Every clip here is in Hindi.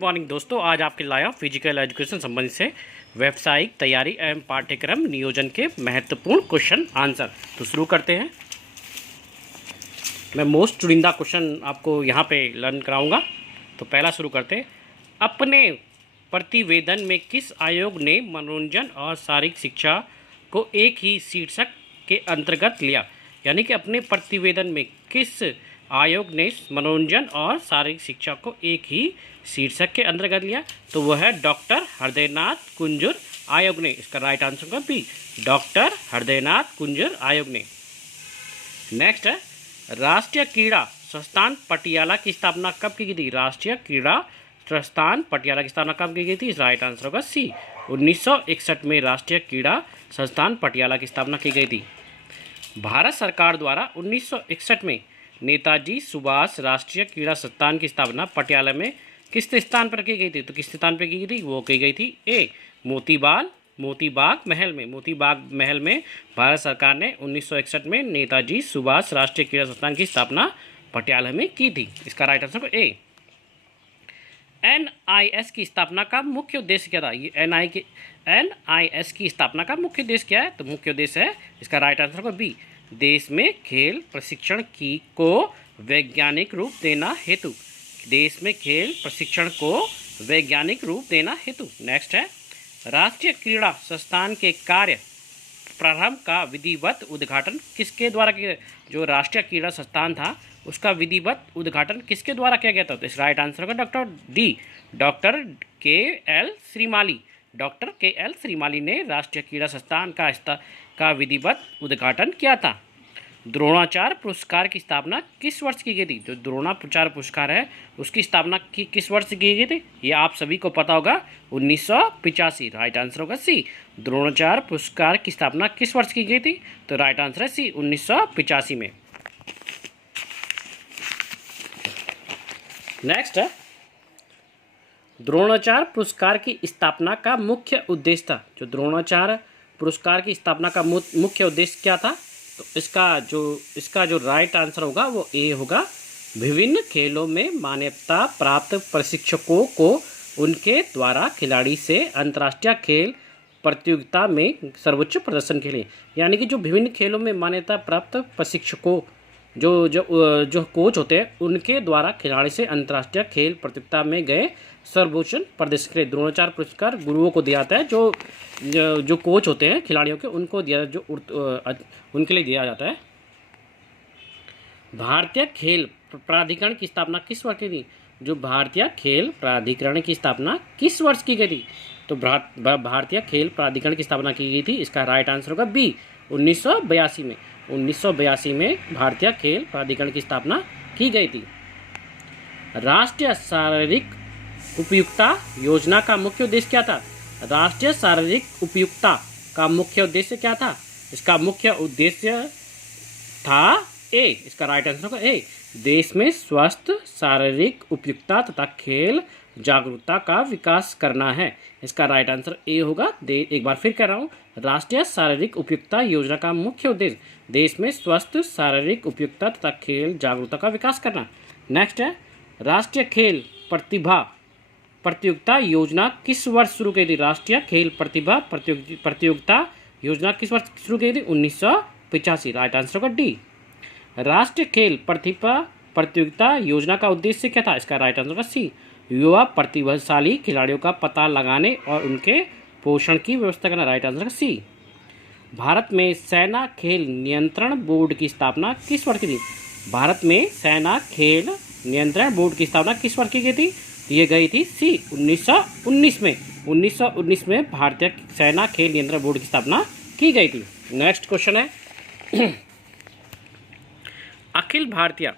मॉर्निंग दोस्तों, आज आपके लाया फिजिकल एजुकेशन संबंधित से व्यावसायिक तैयारी एवं पाठ्यक्रम नियोजन के महत्वपूर्ण क्वेश्चन आंसर। तो शुरू करते हैं। मैं मोस्ट चुनिंदा क्वेश्चन आपको यहाँ पे लर्न कराऊंगा। तो पहला शुरू करते हैं। अपने प्रतिवेदन में किस आयोग ने मनोरंजन और शारीरिक शिक्षा को एक ही शीर्षक के अंतर्गत लिया? यानी कि अपने प्रतिवेदन में किस आयोग ने मनोरंजन और शारीरिक शिक्षा को एक ही शीर्षक के अंतर्गत लिया? तो वह है डॉक्टर हृदयनाथ कुंजर आयोग ने। इसका राइट आंसर होगा बी, डॉक्टर हृदयनाथ कुंजर आयोग ने। नेक्स्ट है, राष्ट्रीय क्रीड़ा संस्थान पटियाला की स्थापना कब की गई थी? राष्ट्रीय क्रीड़ा संस्थान पटियाला की स्थापना कब की गई थी? राइट आंसर होगा सी, 1961 में राष्ट्रीय क्रीड़ा संस्थान पटियाला की स्थापना की गई थी। भारत सरकार द्वारा 1961 में नेताजी सुभाष राष्ट्रीय क्रीड़ा संस्थान की स्थापना पटियाला में किस स्थान पर की गई थी? तो किस स्थान पर की गई थी? वो की गई थी ए, मोतीबाग महल में। मोतीबाग महल में भारत सरकार ने 1961 में नेताजी सुभाष राष्ट्रीय क्रीड़ा संस्थान की स्थापना पटियाला में की थी। इसका राइट आंसर ए। NIS की स्थापना का मुख्य उद्देश्य क्या था? ये NIS की स्थापना का मुख्य उद्देश्य क्या है? तो मुख्य उद्देश्य है, इसका राइट आंसर होगा बी, देश में खेल प्रशिक्षण को वैज्ञानिक रूप देना हेतु। देश में खेल प्रशिक्षण को वैज्ञानिक रूप देना हेतु। नेक्स्ट है, राष्ट्रीय क्रीड़ा संस्थान के कार्य प्रारंभ का विधिवत उद्घाटन किसके द्वारा किया? जो राष्ट्रीय क्रीड़ा संस्थान था उसका विधिवत उद्घाटन किसके द्वारा किया गया था? तो इस राइट आंसर होगा doctor KL Shrimali. Doctor KL Shrimali ने राष्ट्रीय क्रीड़ा संस्थान का विधिवत उद्घाटन किया था। द्रोणाचार्य पुरस्कार की स्थापना किस वर्ष की गई थी? जो द्रोणाचार्य पुरस्कार है उसकी स्थापना किस वर्ष की गई थी? ये आप सभी को पता होगा, 1985। राइट आंसर होगा सी, द्रोणाचार्य पुरस्कार की स्थापना किस वर्ष की गई थी? तो राइट आंसर है सी, 1985 में। नेक्स्ट है, द्रोणाचार्य पुरस्कार की स्थापना का मुख्य उद्देश्य था। जो द्रोणाचार्य पुरस्कार की स्थापना का मुख्य उद्देश्य क्या था? तो इसका जो राइट आंसर होगा वो ए होगा, विभिन्न खेलों में मान्यता प्राप्त प्रशिक्षकों को उनके द्वारा खिलाड़ी से अंतर्राष्ट्रीय खेल प्रतियोगिता में सर्वोच्च प्रदर्शन के लिए। यानी कि जो विभिन्न खेलों में मान्यता प्राप्त प्रशिक्षकों जो कोच होते हैं उनके द्वारा खिलाड़ी से अंतर्राष्ट्रीय खेल प्रतियोगिता में गए सर्वोच्च प्रदर्शन के लिए द्रोणाचार्य पुरस्कार गुरुओं को दिया जाता है। जो कोच होते हैं खिलाड़ियों के उनको उनके लिए दिया जाता है। भारतीय खेल प्राधिकरण की स्थापना किस वर्ष की थी? जो भारतीय खेल प्राधिकरण की स्थापना किस वर्ष की गई थी? तो भारतीय खेल प्राधिकरण की स्थापना की गई थी। इसका राइट आंसर होगा बी, 1982 में। 1982 में भारतीय खेल प्राधिकरण की स्थापना की गई थी। राष्ट्रीय शारीरिक उपयुक्तता योजना का मुख्य उद्देश्य क्या था? राष्ट्रीय शारीरिक उपयुक्तता का मुख्य उद्देश्य क्या था? इसका मुख्य उद्देश्य था ए, इसका राइट आंसर होगा ए, देश में स्वस्थ शारीरिक उपयुक्तता तथा खेल जागरूकता का विकास करना है। इसका राइट आंसर ए होगा। एक बार फिर कह रहा हूँ, राष्ट्रीय शारीरिक उपयुक्तता योजना का मुख्य उद्देश्य देश में स्वस्थ शारीरिक उपयुक्तता तथा खेल जागरूकता का विकास करना। नेक्स्ट है, राष्ट्रीय खेल प्रतिभा प्रतियोगिता योजना किस वर्ष शुरू की थी? राष्ट्रीय खेल प्रतिभा प्रतियोगिता योजना किस वर्ष शुरू की थी? 1985। राइट आंसर होगा डी, राष्ट्रीय खेल प्रतिभा प्रतियोगिता योजना का उद्देश्य क्या था? इसका राइट आंसर होगा सी, युवा प्रतिभाशाली खिलाड़ियों का पता लगाने और उनके पोषण की व्यवस्था करना। राइट आंसर सी। भारत में सेना खेल नियंत्रण बोर्ड की स्थापना किस वर्ष की थी? भारत में सेना खेल नियंत्रण बोर्ड की स्थापना किस वर्ष की गई थी? ये गई थी सी, 1919 में। 1919 में भारतीय सेना खेल नियंत्रण बोर्ड की स्थापना की गई थी। नेक्स्ट क्वेश्चन है, अखिल भारतीय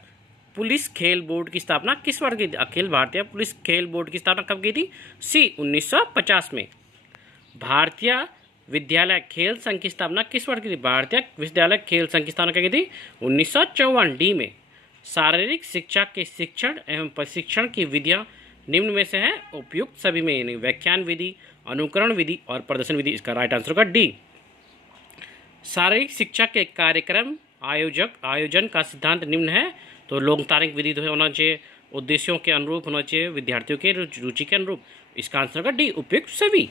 पुलिस खेल बोर्ड की स्थापना किस वर्ष की थी? अखिल भारतीय पुलिस खेल बोर्ड की स्थापना कब की थी? सी, 1950 में। भारतीय विद्यालय खेल संघ की स्थापना किस वर्ष की थी? भारतीय विद्यालय खेल संघ की स्थापना कब की थी? 1954। डी में, शारीरिक शिक्षा के शिक्षण एवं प्रशिक्षण की विधियां निम्न में से है उपयुक्त सभी में, यानी व्याख्यान विधि, अनुकरण विधि और प्रदर्शन विधि। इसका राइट आंसर होगा डी। शारीरिक शिक्षा के कार्यक्रम आयोजन का सिद्धांत निम्न है। तो लोकतांत्रिक विधि होना चाहिए, उद्देश्यों के अनुरूप होना चाहिए, विद्यार्थियों के रुचि के अनुरूप। इसका आंसर होगा डी, उपयुक्त सभी।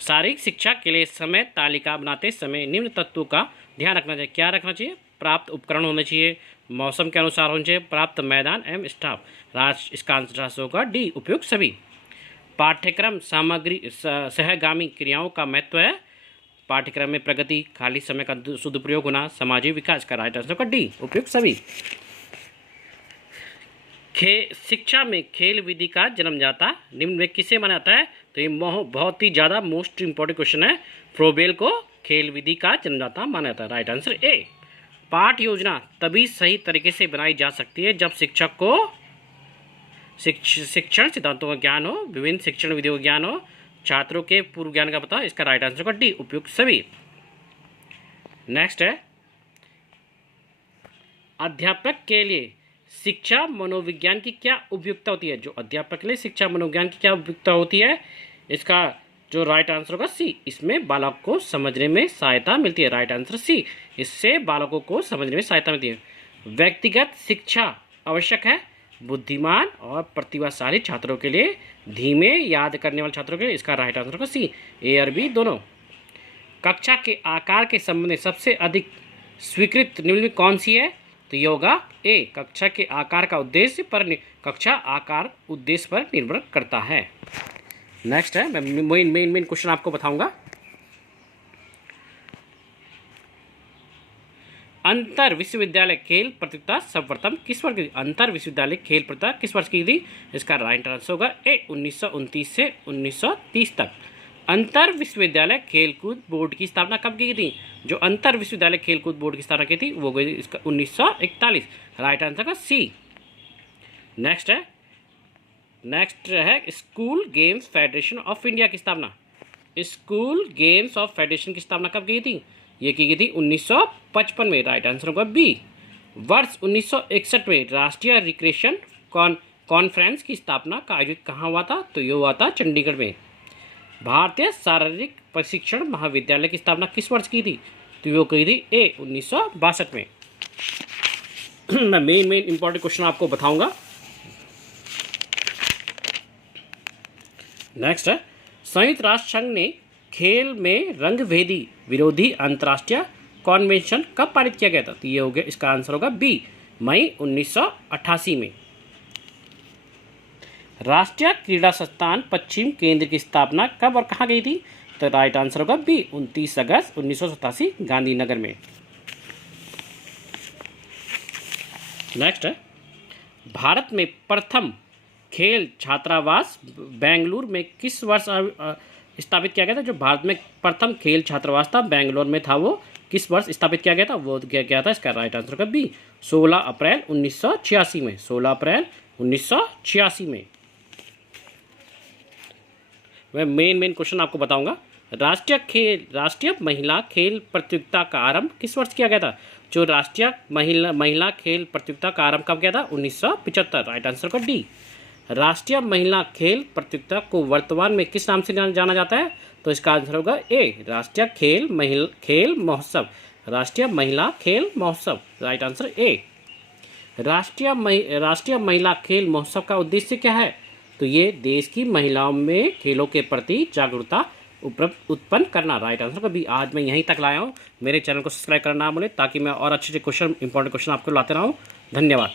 शारीरिक शिक्षा के लिए समय तालिका बनाते समय निम्न तत्वों का ध्यान रखना चाहिए। क्या रखना चाहिए? प्राप्त उपकरण होने चाहिए, मौसम के अनुसार होने चाहिए, प्राप्त मैदान एवं स्टाफ। इसका आंसर होगा डी, उपयुक्त सभी। पाठ्यक्रम सामग्री सहगामी क्रियाओं का महत्व है। पाठ्यक्रम में प्रगति, खाली समय का सदुपयोग होना, सामाजिक विकास। का राइट आंसर होगा डी, उपयुक्त सभी। शिक्षा में खेल विधि का जन्मदाता निम्न में किसे माना जाता है? तो ये बहुत ही ज़्यादा मोस्ट इंपॉर्टेंट क्वेश्चन है। फ्रोबेल को खेल विधि का जन्मदाता माना जाता है। Right answer A. पाठ योजना तभी सही तरीके से बनाई जा सकती है जब शिक्षक को शिक्षण सिद्धांतों का ज्ञान हो, विभिन्न शिक्षण विधियों का ज्ञान हो, छात्रों के पूर्व ज्ञान का पता। इसका राइट आंसर होगा डी, उपयुक्त सभी। नेक्स्ट है, अध्यापक के लिए शिक्षा मनोविज्ञान की क्या उपयुक्तता होती है? जो अध्यापक के लिए शिक्षा मनोविज्ञान की क्या उपयुक्तता होती है? इसका जो राइट आंसर होगा सी। इसमें बालक को समझने में सहायता मिलती है। Right answer C. इससे बालकों को समझने में सहायता मिलती है। व्यक्तिगत शिक्षा आवश्यक है बुद्धिमान और प्रतिभाशाली छात्रों के लिए, धीमे याद करने वाले छात्रों के लिए। इसका राइट आंसर होगा सी, ए और बी दोनों। कक्षा के आकार के संबंध में सबसे अधिक स्वीकृत निम्न कौन सी है? तो ये होगा ए, कक्षा के आकार का उद्देश्य पर कक्षा आकार उद्देश्य पर निर्भर करता है। नेक्स्ट है, मैं मेन क्वेश्चन आपको बताऊंगा। अंतर विश्वविद्यालय खेल प्रतियोगिता सर्वप्रथम किस वर्ष की? अंतर विश्वविद्यालय खेल प्रतियोगिता किस वर्ष की थी? इसका राइट आंसर होगा ए, 1929 से 1930 तक। अंतर विश्वविद्यालय खेलकूद बोर्ड की स्थापना कब की थी? जो अंतर विश्वविद्यालय खेलकूद बोर्ड की स्थापना की थी वो गई इसका 1941। राइट आंसर का सी। नेक्स्ट है school games federation of India की स्थापना। स्कूल गेम्स ऑफ फेडरेशन की स्थापना कब की थी? ये की गई थी 1955 में। राइट आंसर होगा बी। वर्ष 1961 में राष्ट्रीय रिक्रिएशन कॉन्फ्रेंस की स्थापना का आयोजित कहाँ हुआ था? तो ये हुआ था चंडीगढ़ में। भारतीय शारीरिक प्रशिक्षण महाविद्यालय की स्थापना किस वर्ष की थी? तो वो की थी ए, 1962 में। मैं मेन इंपॉर्टेंट क्वेश्चन आपको बताऊंगा। नेक्स्ट है, संयुक्त राष्ट्र संघ ने खेल में रंगभेदी विरोधी अंतर्राष्ट्रीय कॉन्वेंशन कब पारित किया गया था? तो ये हो गया, इसका आंसर होगा बी, मई 1988 में। राष्ट्रीय क्रीड़ा संस्थान पश्चिम केंद्र की स्थापना कब और कहाँ गई थी? तो राइट आंसर होगा बी, 29 अगस्त 1987 गांधीनगर में। नेक्स्ट है, भारत में प्रथम खेल छात्रावास बेंगलुरु में किस वर्ष स्थापित किया गया था? जो भारत में प्रथम खेल छात्रावास था बेंगलुरु में था, वो किस वर्ष स्थापित किया गया था? वो किया गया था, इसका राइट आंसर होगा बी, 16 अप्रैल 1986 में। 16 अप्रैल 1986 में। मैं मेन क्वेश्चन आपको बताऊंगा। राष्ट्रीय महिला खेल प्रतियोगिता का आरंभ किस वर्ष किया गया था? जो राष्ट्रीय महिला खेल प्रतियोगिता का आरंभ कब किया था? 1975। राइट आंसर का डी। राष्ट्रीय महिला खेल प्रतियोगिता को वर्तमान में किस नाम से जाना जाता है? तो इसका आंसर होगा ए, राष्ट्रीय खेल महोत्सव। राष्ट्रीय महिला खेल महोत्सव। Right answer A. राष्ट्रीय महिला खेल महोत्सव का उद्देश्य क्या है? तो ये देश की महिलाओं में खेलों के प्रति जागरूकता उत्पन्न करना। राइट आंसर का बी। आज मैं यहीं तक लाया हूँ। मेरे चैनल को सब्सक्राइब करना ना भूलें ताकि मैं और अच्छे क्वेश्चन इंपॉर्टेंट क्वेश्चन आपको लाते रहूँ। धन्यवाद।